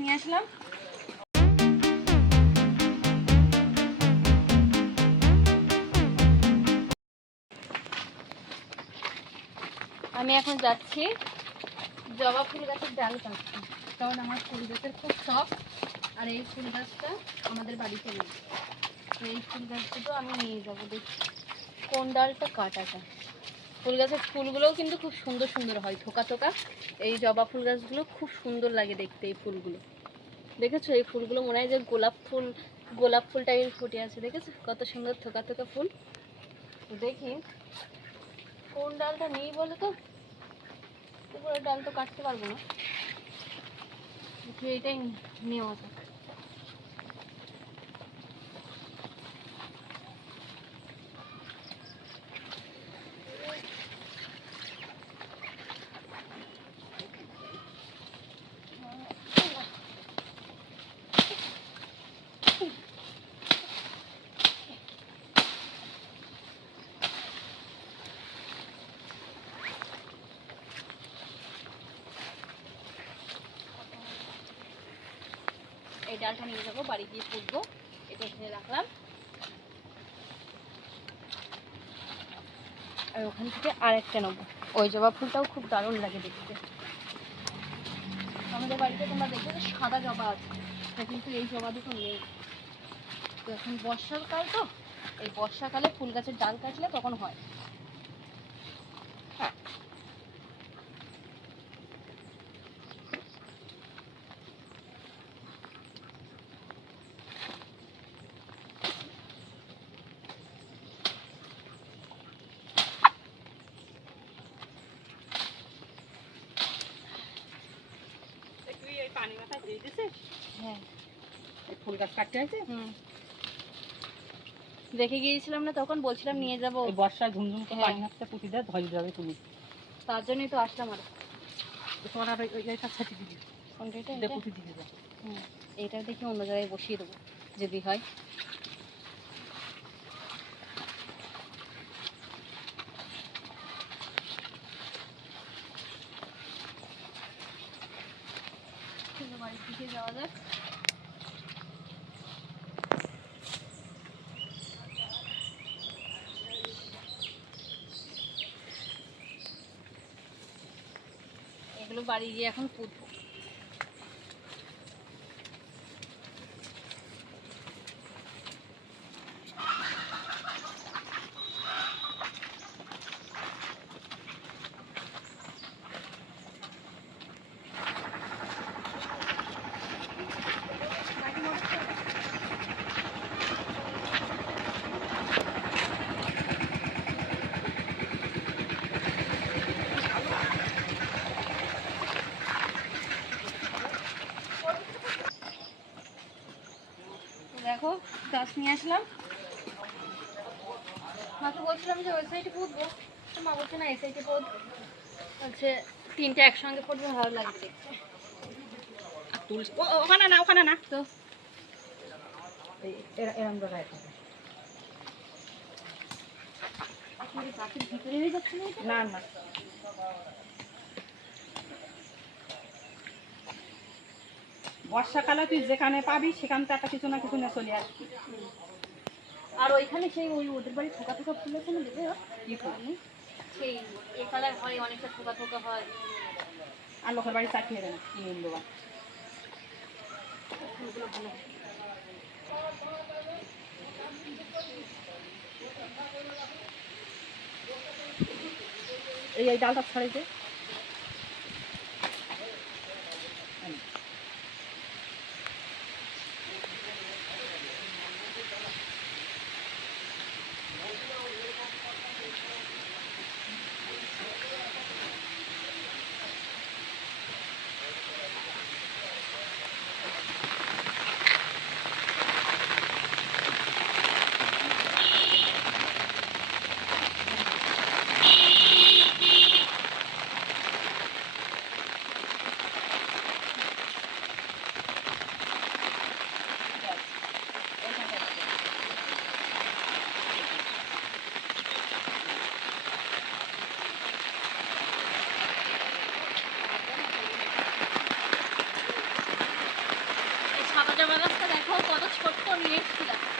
নিয়ে আসলাম। আমি এখন যাচ্ছি জবা ফুল গাছের ডাল কাটছি, কারণ আমার ফুল গাছের খুব শখ। আর এই ফুল গাছটা আমাদের বাড়িতে নেই, তো এই ফুল গাছটা আমি নিয়ে যাবো। দেখি কোন ডালটা কাটাটা। ফুল গাছের ফুলগুলোও কিন্তু খুব সুন্দর সুন্দর হয়, থোকা থোকা। এই জবা ফুল গাছগুলো খুব সুন্দর লাগে দেখতে। এই ফুলগুলো দেখেছো? এই ফুলগুলো মনে হয় যে গোলাপ ফুল টাইপের ফুটে আছে। দেখেছো কত সুন্দর থোকা থোকা ফুল? দেখি কোন ডালটা নেই বলো তো। পুরো ডাল তো কাটতে পারবো না, এটাই নেওয়া যাক। এই ডালটা নিয়ে যাবো, বাড়ি গিয়ে পুঁতবো। এটা এখানে রাখলাম। আর ওখান থেকে আর একটা নেবো। ওই জবা ফুলটাও খুব দারুণ লাগে দেখতে। আমাদের বাড়িতে তোমরা দেখবে যে সাদা জবা আছে, কিন্তু এই জবা দুটো নেই। তো এখন বর্ষাকাল, তো এই বর্ষাকালে ফুল গাছের ডাল কাটলে তখন হয়। হ্যাঁ, ফুল গাছ কাটতে আছে। রেখে গিয়েছিলাম না, তখন বলছিলাম নিয়ে যাবো। বর্ষায় ঝুমঝুম করে পানি আসতে পুঁতি দেয়, ধরে যাবে তুমি। তার জন্যই তো আসলাম। আর তোমার আর ওই জায়গাটা ছাটি দিবি, এটা পুঁতি দিয়ে যায়। এটা দেখি অন্য জায়গায় বসিয়ে দেবো যদি হয়। বাড়ির দিকে যাওয়া যাক। এগুলো বাড়ি গিয়ে এখন পুঁতবো। দেখো গাছ নিয়ে আসলাম। মাকে বলছিলাম যে ওই সাইডে পুঁতবো, তো মা বলছে না এই সাইডে পুঁত, বলছে তিনটে একসঙ্গে পুঁতবো ভালো লাগবে দেখতে। ওখানে না, ওখানে না, তো এরম জায়গায় গাছের ভিতরে হয়ে যাচ্ছে না না। বর্ষাকালে তুই যেখানে পাবি সেখান থেকে একটা কিছু না কিছু নিয়ে চলে আসবি। আর ওইখানে সেই ওদের বাড়ি থোকা থোকা ফুল আছে না, দেখে কি ফুল? সেই এ কালার হয়, অনেকটা থোকা থোকা হয়। আর লোকের বাড়ি চাকরি হবে না, কি মূল্য। ফুলগুলো ভালো। এই ডালটা ছাড়াইতে নিয়ে এসেছিলাম।